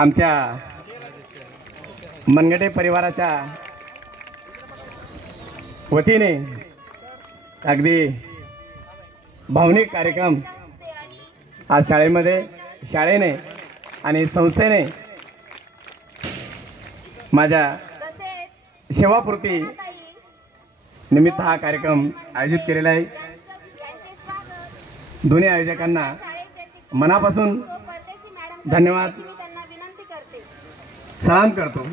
आमच्या मनगटे परिवाराच्या वतीने अगदी भावनिक कार्यक्रम आज शाळेने आणि संस्थेने माझ्या सेवापूर्ती निमित्त हा कार्यक्रम आयोजित केलेला आहे। दोन्ही आयोजकांना मनापासून धन्यवाद सलाम करतो।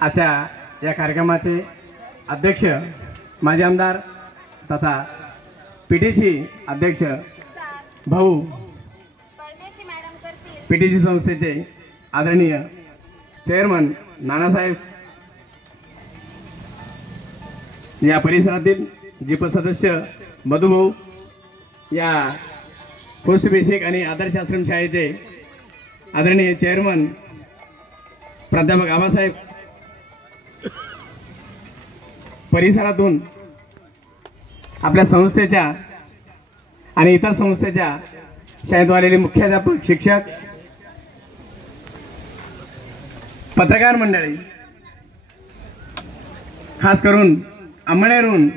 आजच्या या कार्यक्रमाचे अध्यक्ष माजी आमदार तथा पीटीसी अध्यक्ष भाऊ, पीटीसी संस्थेचे आदरणीय चेअरमन नानासाहेब, या परिसरातील जीप सदस्य मधुभाऊ, या पोस्ट बेसिक आणि आदर्श आश्रम शाळेचे आदरणीय चेअरमन प्राध्यापक आबासाहेब, परिसरातून आपल्या संस्थेच्या आणि इतर संस्थेच्या शाळेत आलेले मुख्याध्यापक, शिक्षक, पत्रकार मंडळी, खास करून अंमळनेरहून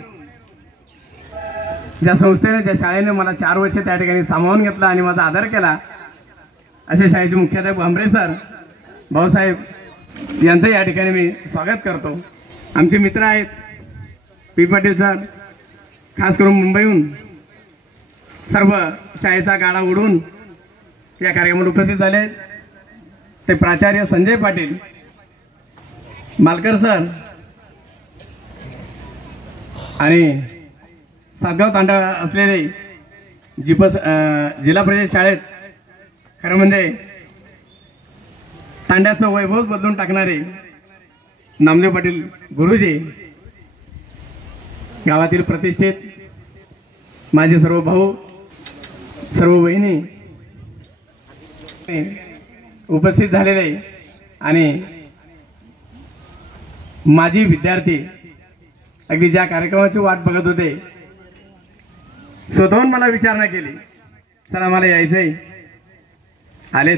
ज्या संस्थेने ज्या शाळेने मला 4 वर्ष त्या ठिकाणी सामावून घेतला आणि माझा आदर केला, अशा शाळेचे मुख्याध्यापक भांबरे सर, भाऊसाहेब यांचं या ठिकाणी मी स्वागत करतो। आमचे मित्र आहेत पी पाटील सर, खास करून मुंबईहून सर्व शाळेचा गाडा उडून या कार्यक्रमात उपस्थित झाले। ते प्राचार्य संजय पाटील, मालकर सर आणि सातगाव तांडा असलेले जिल्हा परिषद शाळेत खरं म्हणजे तांड्याचं वैभव बदलून टाकणारे नामदेव पाटील गुरुजी, गावातील प्रतिष्ठित माझे सर्व भाऊ, सर्व बहिणी उपस्थित झालेले आणि माजी विद्यार्थी अगदी ज्या कार्यक्रमाची वाट बघत होते, स्वतःहून मला विचारणा केली, सर आम्हाला यायचंय, आलेत,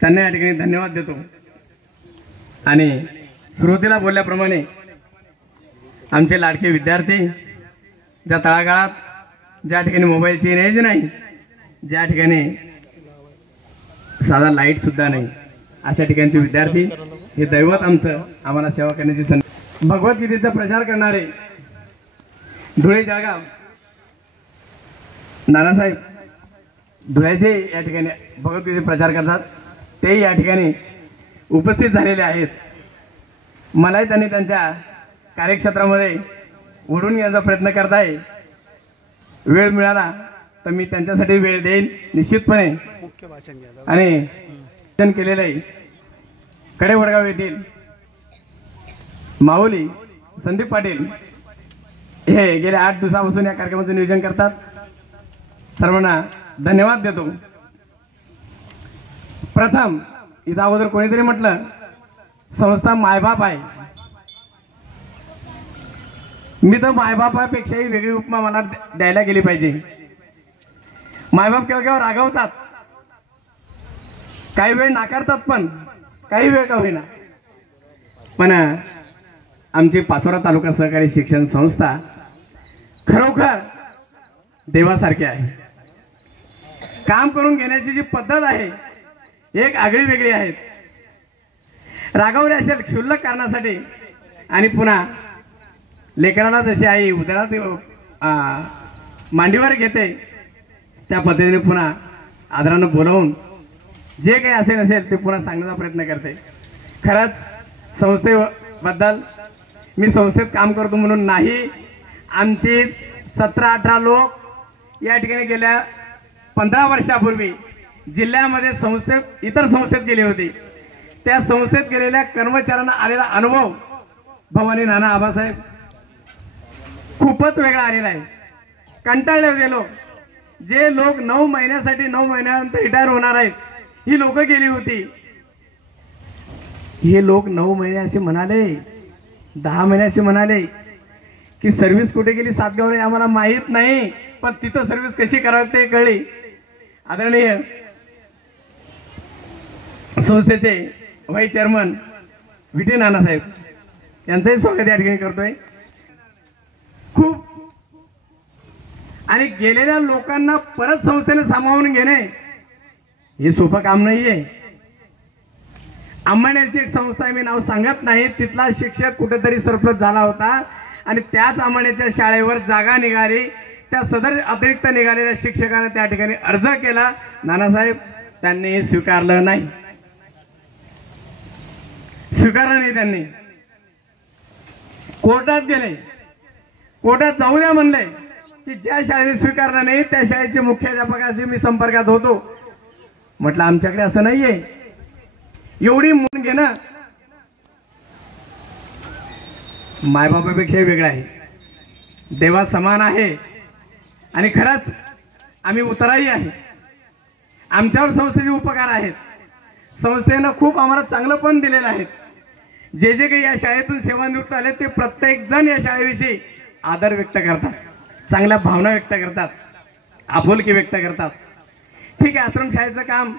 त्यांना या ठिकाणी धन्यवाद देतो। आणि सुरुवातीला बोलल्याप्रमाणे आमचे लाडके विद्यार्थी ज्या तळागाळात ज्या ठिकाणी मोबाईलची रेंज नाही, ज्या ठिकाणी साधा लाईट सुद्धा नाही, अशा ठिकाणचे विद्यार्थी हे दैवत आम्हाला सेवा करण्याची संधी। भगवद्गीतेचा प्रचार करणारे धुळे जळगाव नानासाहेब धुळ्याचे या ठिकाणी भगवद्गीतेचा प्रचार करतात, ते या ठिकाणी उपस्थित झालेले आहेत। मलाही त्यांनी त्यांच्या कार्यक्षेत्रामध्ये ओढून येण्याचा प्रयत्न करत आहे। वेळ मिळाला तर मी त्यांच्यासाठी वेळ देईन निश्चितपणे। आणि केलेलं आहे कडेवडगाव येथील माऊली संदीप पाटील हे गेल्या 8 दिवसापासून या कार्यक्रमाचं नियोजन करतात, सर्वांना धन्यवाद देतो। प्रथम इथं अगोदर कोणीतरी म्हटलं संस्था मायबाप आहे, मी तर मायबापापेक्षाही वेगळी उपमा मला द्यायला गेली पाहिजे। मायबाप केव्हा केव्हा रागवतात, काही वेळ नाकारतात, पण काही वेळ का होईना, पण आमची पाचोरा तालुका सहकारी शिक्षण संस्था खरोखर देवासारखी आहे। काम करून घेण्याची जी पद्धत आहे एक आगळी वेगळी आहे। रागवले असेल क्षुल्लक कारणासाठी आणि पुन्हा लेकराला जशी आई उदरात मांडीवर घेते त्या पद्धतीने पुन्हा आदरानं बोलावून जे काही असेल ते पुन्हा सांगण्याचा प्रयत्न करते। खरंच संस्थेबद्दल मी संस्थेत काम करतो म्हणून नाही, आमची 17-18 लोक या ठिकाणी गेल्या 15 वर्षापूर्वी जिल्ह्यामध्ये इतर संस्थेत गेली होती। त्या संस्थेत गेलेल्या कर्मचाऱ्यांना आलेला अनुभव भवानी नाना आबासाहेब खूपच वेगळा आलेला आहे। कंटाळले गेलो, जे लोक 9 महिन्यासाठी 9 महिन्यानंतर रिटायर होणार आहेत ही लोक गेली होती। हे लोक 9 महिने असे म्हणाले, 10 महिने असे म्हणाले की सर्व्हिस कुठे गेली सातगावने आम्हाला माहित नाही, पण तिथं सर्व्हिस कशी करावी ते कळली। आदरणीय संस्थेचे व्हाईस चेअरमन विटी नानासाहेब यांचंही स्वागत या ठिकाणी करतोय. खूप आणि गेलेल्या लोकांना परत संस्थेने सामावून घेणे हे सोपं काम नाहीये. अंमळनेरची एक संस्था आहे, मी नाव सांगत नाही, तिथला शिक्षक कुठेतरी सरप्लस झाला होता आणि त्याच अंमळनेरच्या शाळेवर जागा निघाली. त्या सदर अतिरिक्त निघालेल्या शिक्षकाने त्या ठिकाणी अर्ज केला. नानासाहेब त्यांनी स्वीकारलं नाही, स्वीकारलं नाही. त्यांनी कोर्टात गेले, कोर्टात जाऊ द्या म्हणले की ज्या शाळेने स्वीकारलं नाही त्या शाळेचे मुख्याध्यापकाशी मी संपर्कात होतो. म्हटलं आमच्याकडे असं नाहीये, एवढी म्हणून घेणं मायबापापेक्षा वेगळं आहे. देवा समान आहे आणि खरंच आम्ही उतराई आहे. आमच्यावर संस्थेचे उपकार आहेत. संस्थेनं खूप आम्हाला चांगलं पण दिलेलं आहे. जे जे काही या शाळेतून सेवानिवृत्त आले ते प्रत्येक जण या शाळेविषयी आदर व्यक्त करतात, चांगल्या भावना व्यक्त करतात, आपुलकी व्यक्त करतात. ठीक आहे, आश्रमशाळेचं काम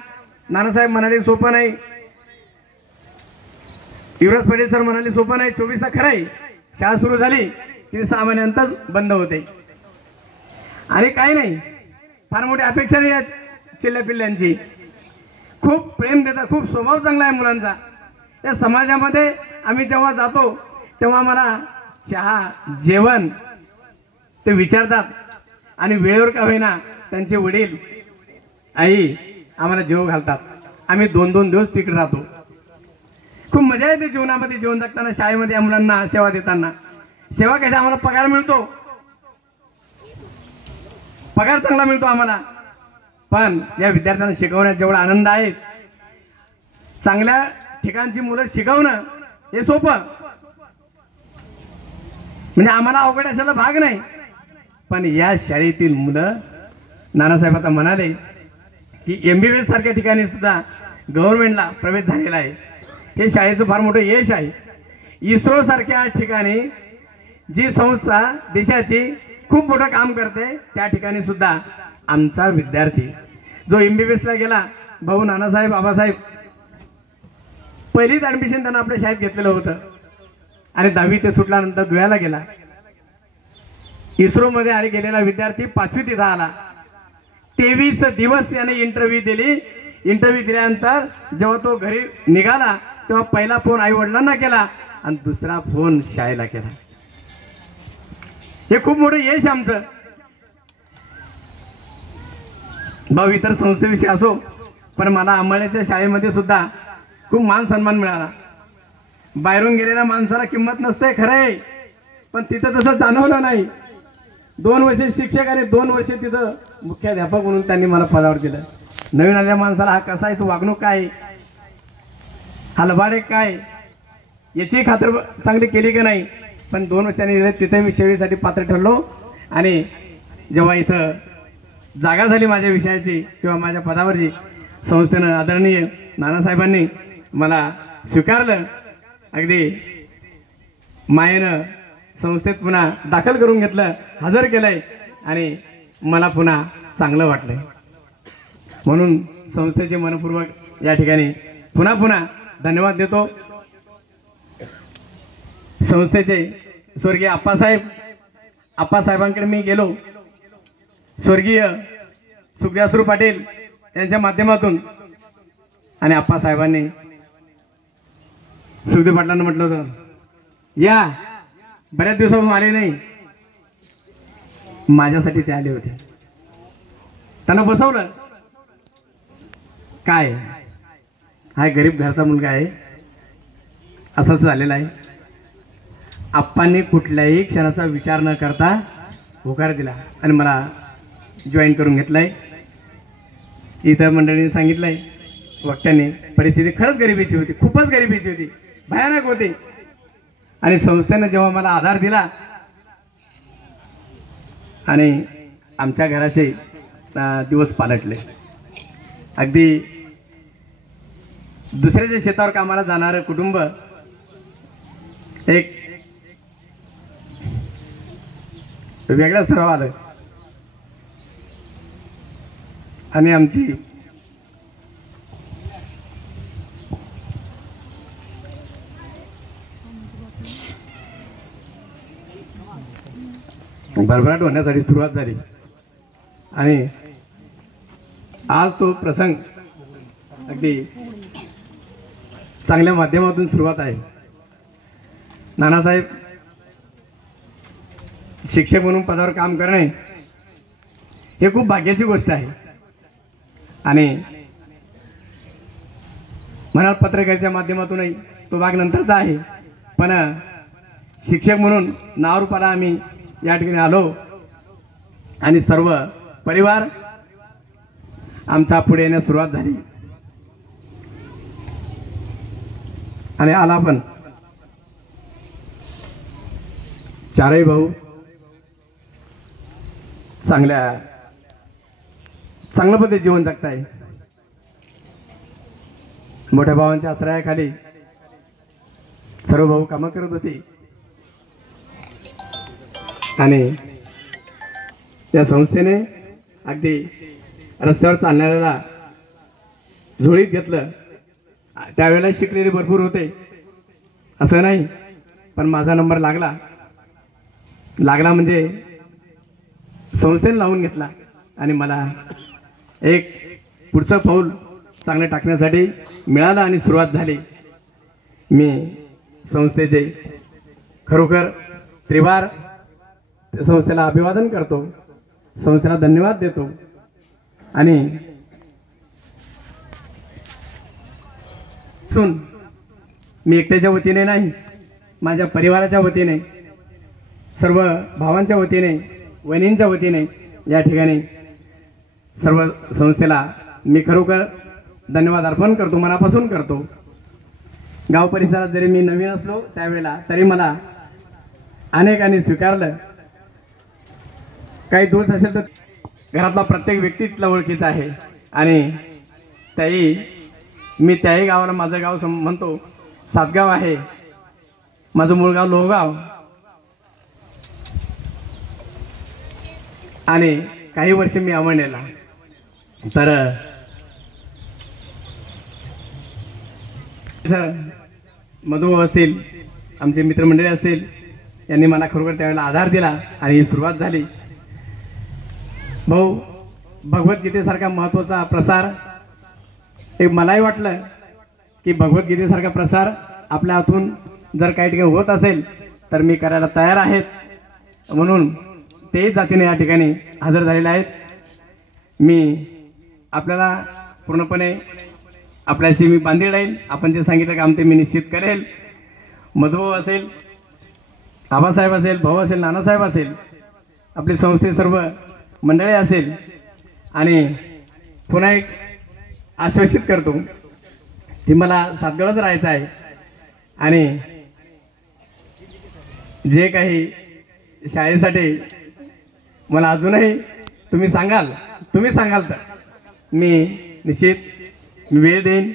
नानासाहेब म्हणाले सोपं नाही, युवराज पाटील सर म्हणाले सोपं नाही. 24 खरं आहे, शाळा सुरू झाली की 6 महिन्यानंतर बंद होते आणि काही नाही, फार मोठी अपेक्षा नाही आहेत चिल्ल्या पिल्ल्यांची. खूप प्रेम देतात, खूप स्वभाव चांगला आहे मुलांचा. या समाजामध्ये आम्ही जेव्हा जातो तेव्हा मला चहा जेवण ते विचारतात आणि वेळेवर का होईना त्यांचे वडील आई आम्हाला जेव घालतात. आम्ही 2-2 दिवस तिकडे राहतो. खूप मजा येते जीवनामध्ये, जीवन जगताना, शाळेमध्ये या मुलांना सेवा देताना. सेवा कशा आम्हाला पगार मिळतो, पगार चांगला मिळतो आम्हाला, पण या विद्यार्थ्यांना शिकवण्यात जेवढा आनंद आहे, चांगल्या ठिकाणची मुलं शिकवणं हे सोपं, म्हणजे आम्हाला अवघड असायला भाग नाही. पण या शाळेतील मुलं, नानासाहेब आता म्हणाले की MBBS सारख्या ठिकाणी सुद्धा गव्हर्नमेंटला प्रवेश झालेला आहे. हे शाळेचं फार मोठं यश आहे. इस्रो सारख्या ठिकाणी जी संस्था देशाची खूप मोठं काम करते त्या ठिकाणी सुद्धा आमचा विद्यार्थी जो MBBS ला गेला, भाऊ नानासाहेब आबासाहेब, पहिलीच ऍडमिशन त्यांना आपल्या शाळेत घेतलेलं होतं आणि 10वी ते सुटल्यानंतर धुळ्याला गेला. इस्रो मध्ये आणि गेलेला विद्यार्थी 5वी तिथं आला. 23 दिवस त्याने इंटरव्ह्यू दिली. इंटरव्ह्यू दिल्यानंतर जेव्हा तो घरी निघाला तेव्हा पहिला फोन आई वडिलांना केला आणि दुसरा फोन शाळेला केला. हे खूप मोठं यश आमचं. भाऊ इतर संस्थेविषयी असो, पण मला अंमळनेरच्या शाळेमध्ये सुद्धा खूप मान सन्मान मिळाला. बाहेरून गेलेल्या माणसाला किंमत नसते खरं आहे, पण तिथं तसं जाणवलं नाही. 2 वर्ष शिक्षक आणि 2 वर्ष तिथं मुख्याध्यापक म्हणून त्यांनी मला पदावर दिलं. नवीन आलेल्या माणसाला हा कसा आहे, तो वागणूक काय, हा लबाड आहे काय, याची खातर चांगली केली की नाही. पण 2 वर्षांनी दिले, तिथे मी सेवेसाठी पात्र ठरलो आणि जेव्हा इथं जागा झाली माझ्या विषयाची किंवा माझ्या पदावरची, संस्थेनं आदरणीय नानासाहेबांनी मला स्वीकारलं. अगदी मायेनं संस्थेत पुन्हा दाखल करून घेतलं, हजर केलंय आणि मला पुन्हा चांगलं वाटलंय. म्हणून संस्थेचे मनपूर्वक या ठिकाणी पुन्हा पुन्हा धन्यवाद देतो. संस्थेचे स्वर्गीय आप्पासाहेबांकडे मी गेलो. स्वर्गीय सुखदेव पाटील यांच्या माध्यमातून आणि आप्पासाहेबांनी सुखदेव पाटलांना म्हटलं होतं, या बऱ्याच दिवसापासून आले नाही. माझ्यासाठी ते आले होते. त्यांना बसवलं. काय हा गरीब घरचा मुलगा आहे, असंच झालेला आहे. आप्पांनी कुठल्याही क्षणाचा विचार न करता होकार दिला आणि मला जॉईन करून घेतलाय. इतर मंडळींनी सांगितलंय, वक्त्यांनी, परिस्थिती खरंच गरिबीची होती, खूपच गरिबीची होती, भयानक होती. आणि संस्थेनं जेव्हा मला आधार दिला आणि आमच्या घराचे दिवस पालटले. अगदी दुसऱ्याच्या शेतावर कामाला जाणारं कुटुंब एक वेगळं सराव आलं आणि आमची भरभराट होण्यासाठी सुरुवात झाली आणि आज तो प्रसंग अगदी चांगल्या माध्यमातून सुरुवात आहे. नानासाहेब शिक्षक म्हणून पदावर काम करणे हे खूप भाग्याची गोष्ट आहे आणि म्हणाल पत्रकारितेच्या माध्यमातूनही तो भाग नंतरचा आहे, पण शिक्षक म्हणून नावरूपाला आम्ही या ठिकाणी आलो आणि सर्व परिवार आमचा पुढे येण्यास सुरुवात झाली आणि आला पण. चारही भाऊ चांगल्या पद्धतीने जीवन जगताय. मोठ्या भावांच्या आश्रयाखाली सर्व भाऊ कामं करत होते आणि या संस्थेने अगदी रस्त्यावर चालणाऱ्याला झोळीत घेतलं. त्यावेळेला शिकलेले भरपूर होते असं नाही, पण माझा नंबर लागला म्हणजे संस्थेने लावून घेतला आणि मला एक पुढचं पाऊल चांगलं टाकण्यासाठी मिळालं आणि सुरुवात झाली. मी संस्थेचे खरोखर त्रिवार संस्थेला अभिवादन करतो, संस्थेला धन्यवाद देतो आणि मी एकट्याच्या वतीने नाही, माझ्या परिवाराच्या वतीने, सर्व भावांच्या वतीने, वहिनींच्या वतीने या ठिकाणी सर्व संस्थेला मी खरोखर धन्यवाद अर्पण करतो, मनापासून करतो. गाव परिसरात जरी मी नवीन असलो त्यावेळेला तरी मला अनेकांनी स्वीकारलं. काही दोष असेल तर घरातला प्रत्येक व्यक्ती तिथला ओळखीचा आहे आणि मी त्याही गावाला माझं गाव म्हणतो. सातगाव आहे माझं मूळ गाव, लोहगाव. आणि काही वर्ष मी आवडलेला तर मधू असतील, आमचे मित्रमंडळी असतील, यांनी मला खरोखर त्यावेळेला आधार दिला आणि ही सुरुवात झाली. भाऊ भगवद्गीतेसारखा महत्त्वाचा प्रसार एक मलाही वाटलं की भगवद्गीतेसारखा प्रसार आपल्या हातून जर काही ठिकाणी होत असेल तर मी करायला तयार आहेत, म्हणून तेच जातीने या ठिकाणी हजर झालेले आहेत. मी आपल्याला पूर्णपणे आपल्याशी मी बांधील राहील. आपण जे सांगितलं काम ते मी निश्चित करेल. मधुभाऊ असेल, आबासाहेब असेल, भाऊ असेल, नानासाहेब असेल, आपली संस्थे सर्व मंडळी असेल आणि पुन्हा एक आश्वासित करतो की मला सातगावच राहायचं आहे आणि जे काही शाळेसाठी मला अजूनही तुम्ही सांगाल तर मी निश्चित वेळ देईन.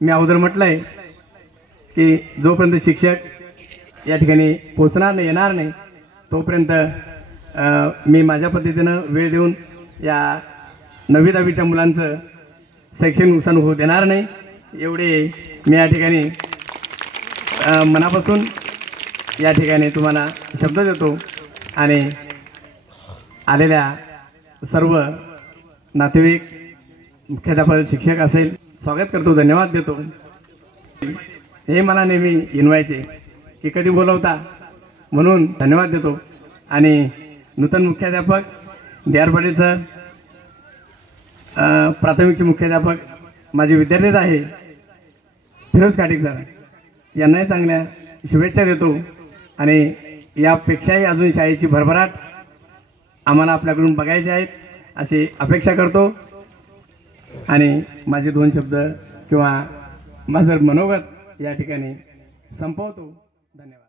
मी अगोदर म्हटलंय की जोपर्यंत शिक्षक या ठिकाणी पोचणार नाही, येणार नाही, तोपर्यंत मी माझ्या पद्धतीनं वेळ देऊन या 9वी-10वीच्या मुलांचं शैक्षणिक नुकसान होऊ देणार नाही. एवढे मी या ठिकाणी मनापासून या ठिकाणी तुम्हाला शब्द देतो आणि आलेल्या सर्व नातेवाईक, मुख्याध्यापक, शिक्षक असेल स्वागत करतो, धन्यवाद देतो. हे मला नेहमी इनवायचे की कधी बोलवता, म्हणून धन्यवाद देतो. आणि नूतन मुख्याध्यापक डी आर पाटील सर, प्राथमिकचे मुख्याध्यापक माझे विद्यार्थीच आहे फिरोज काटिक सर, यांनाही चांगल्या शुभेच्छा देतो आणि यापेक्षाही अजून शाळेची भरभराट आम्हाला आपल्याकडून बघायची आहेत अशी अपेक्षा करतो आणि माझे 2 शब्द किंवा माझं मनोगत या ठिकाणी संपवतो. धन्यवाद.